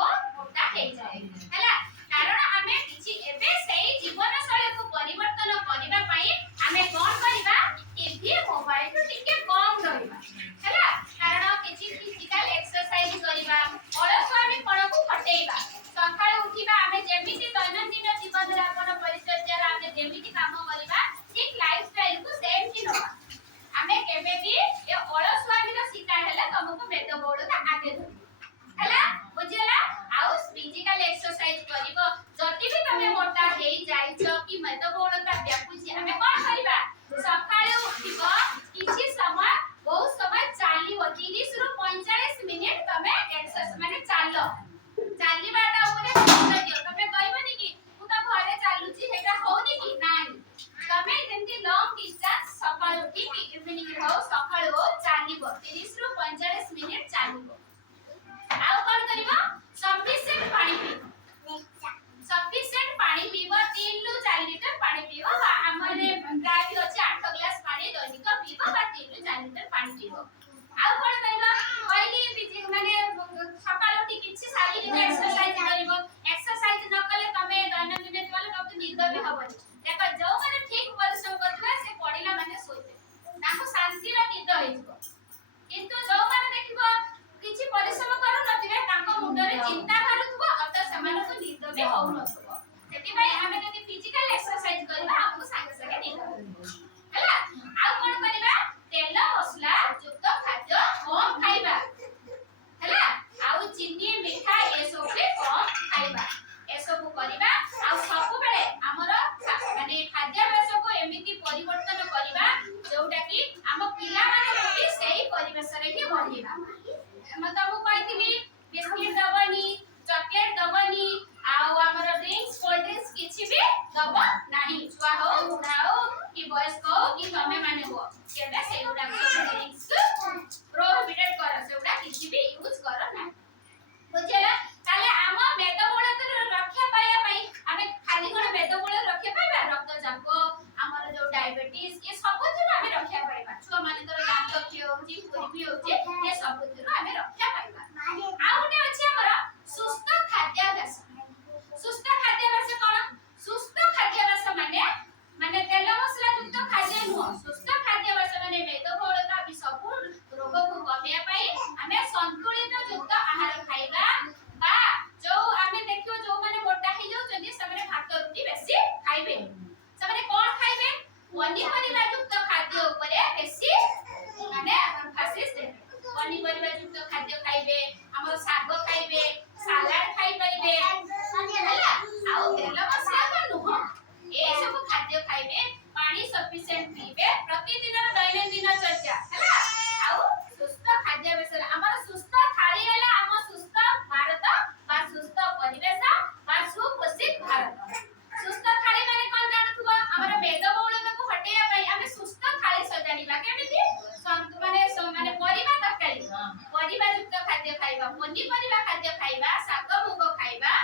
लोग मोटा हे जाए हैला कारण हमें किछि एबे सेही जीवन शैली को परिवर्तन करिबा पई हमें कोन करिबा टीवी मोबाइल तो टिके कम रहइबा हैला कारण किछि फिजिकल एक्सरसाइज करिबा अलस हमें कोन को हटेइबा सकाळ उठिबा हमें जेमिति दैनंदिन जीवन यापन परिचर्या हमें जेमिति काम करिबा ठीक लाइफस्टाइल को सेम कि नबा हमें केबे भी ए अलसवामी रो शिकार हैला तुमको मेदबहुलता आगे धरि हैला बुझिला आउ फिजिकल एक्सरसाइज करिवो जति भी तमे मोटा हेई जाइछो कि मेदबहुलता व्यापुची हमें कोन करिबा सकाळे उठिबो किछि समय बहुत समय चालिबो 30 रु 45 मिनिट तमे एक्सरसाइज माने चालो चालिबाटा ऊपर ध्यान दियो तमे कहबनी कि मु त घरे चालुची हेटा होनी कि नाही तमे जेंति लॉन्ग डिस्टेंस सकाळ उठी कि इवनिंग हो सकाळ हो चालिबो 30 रु 45 मिनिट चालिबो आउ कोन करिवो सफिशिएंट पानी पीबो सफिशिएंट पानी पीबो 3 रु 4 लीटर पानी पीबो बा हमरे गाडी अछि 8 ग्लास पानी दैनिक पीबो बा 3 रु 4 लीटर पानी पीबो आउ कोन करिवो पहिली बिजी माने सकाळ उठी किछि शारीरिक एक्सरसाइज करिवो एक्सरसाइज न कले तमे दैनिक जीवन तमे निद भी हबनी देखो जो माने ठीक परिश्रम करथबे से पढिला माने सोइबे ताको शांति रा निद होइबो किंतु जो माने देखिबो किछि परिश्रम करू नथिबे ताको मुंडरे चिंता करूथबो अत समान को निद भी होउ नथबो सेति भाई हमें जदी फिजिकल एक्सरसाइज करबा हमको संगे संगे निद होइबो हैला आ कोन करबा तेल मसला युक्त खाद्य कम खाइबा हैला आउ चीनी मिठा ए सब भी कम खाइबा ए सब करबा आ सब बेले हमर माने खाद्याभ्यास को एमिति परिवर्तन करबा जोटा कि हम पिला माने भी सही परिवेश रे ही बढ़िबा मतलब मु कहथिबी बिस्किट दबनी चॉकलेट दबनी आउ हमर ड्रिंक्स कोल्ड ड्रिंक्स किछि भी दब नाही छुआ हो बुढ़ा हो कि वयस्क हो कि तमे माने हो केबे सेउडा ड्रिंक्स प्रोहिबिटेड कर सेउडा किछि भी यूज कर ना बुझिला ताले हम मेदबहुलता रक्षा पाया पई हमें खाली कोन मेदबहुल रक्षा पाइबा रक्तचाप हमर जो डायबिटीज ये सब थुर हमें रक्षा पाइबा छुआ माने तर दांत की होउची पुरी होउची ये सब थुर हमें रक्षा पाइबा आ उठे अछि हमर सुस्त खाद्याभ्यास सुस्त खाद्याभ्यास कोन सुस्त खाद्याभ्यास माने माने तेल मसला युक्त खाद्य नुह सुस्त खाद्याभ्यास माने मेदबहुलता भी सब रोग को कमिया पाई हमें संतुलित युक्त आहार खाइबा बा जो हमें देखियो जो माने मोटा हे जाउ जदी सबरे भात रुटी बेसी खाइबे सबरे कोन खाइबे पनीपरिबा युक्त खाद्य ऊपर बेसी माने एम्फासिस दे पनीपरिबा युक्त खाद्य खाइबे हमर साग खाइबे सलाड खाइ परिबे हैला आउ तेल मसला को नुह ए सब खाद्य खाइबे पानी सफिशिएंट पीबे प्रतिदिन दैनंदिन चर्चा हैला आउ सुस्त खाद्य बेसर हमर सुस्त थाली हैला हम सुस्त भारत बा सुस्त परिवेश बा सुपोषित भारत सुस्त थाली माने कोन जानथुबा हमर मेदबहुलता को हटेया पई हमें सुस्त थाली सजानिबा केमिति संत माने परिबा तरकारी परिबा युक्त खाद्य खाइबा पनीपरिबा खाद्य खाइबा साग मुग खाइबा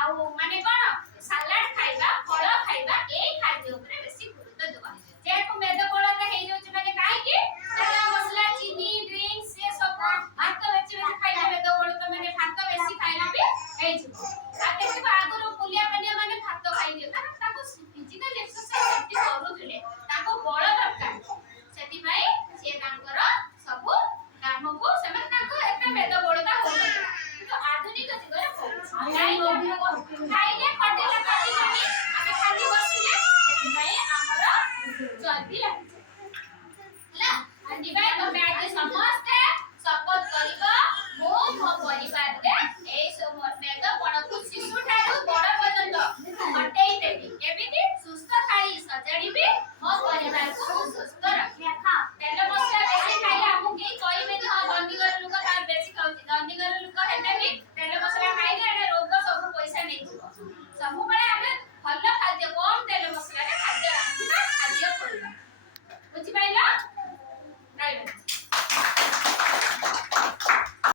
आउ माने कोन सलाड खाइबा फल खाइबा ए खाद्य ऊपर बेसी गुरुत्व देबा जे को मेदबहुलता हे जो माने काहे कि तेल मसला चीनी ड्रिंक्स ये सब भात बेसी खाइले मेदबहुलता माने भात बेसी खाइले भी हे जो आ देखिबा आगरो पुलिया माने भात खाइ दियो कारण ताको फिजिकल एक्सरसाइज सेति करूथिले ताको बळ दरकार सेति भाई से तांकर सब काम को समय ताको एटा मेदबहुलता होय तो आधुनिक जुगरे होय खाइले खटेला काटी काटी आमे खाली बसिले सेति भाई हमर चर्बी लागै ला अनि भाई तो आज समस्त सपोर्ट करिबो मो मो परिवार रे ए सब मेदबहुल को शिशु ठारू बड़ पर्यंत हटेई देबी केबिति सुस्त खाई सजाडीबी मो परिवार को सुस्त रखिया खा तेल मसला बेसी खाइले हमु के कहिबे नि हां धनीगर लोक तार बेसी खाउची धनीगर लोक हेते भी तेल मसला खाइले एटा रोग सब पैसा नै सब बेले हमें भल खाद्य कम तेल मसला रे खाद्य रांधिबा खाद्य करबा बुझि पाइला